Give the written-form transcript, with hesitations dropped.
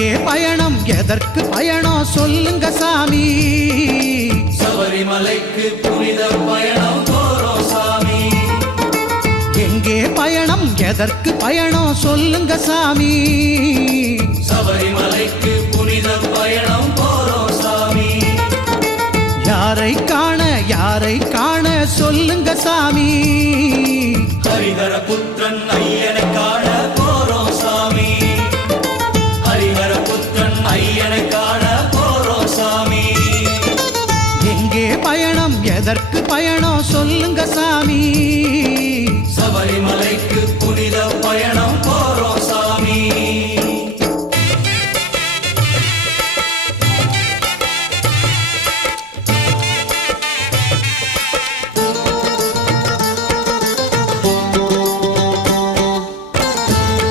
எங்கே பயணம் எதற்கு பயணம் சொல்லுங்க சாமி. சபரிமலைக்கு புனித பயணம் போறோம் சாமி. எங்கே பயணம் எதற்கு பயணம் சொல்லுங்க சாமி. சபரிமலைக்கு புனித பயணம் போறோம் சாமி. யாரை காண சொல்லுங்க சாமி. ஹரிஹர புத்திரன் ஐயனை காண போறோம் சாமி. ஹரிஹர புத்திரன் ஐயனை காண போறோம் சாமி. எங்கே பயணம் எதற்கு பயணம் சொல்லுங்க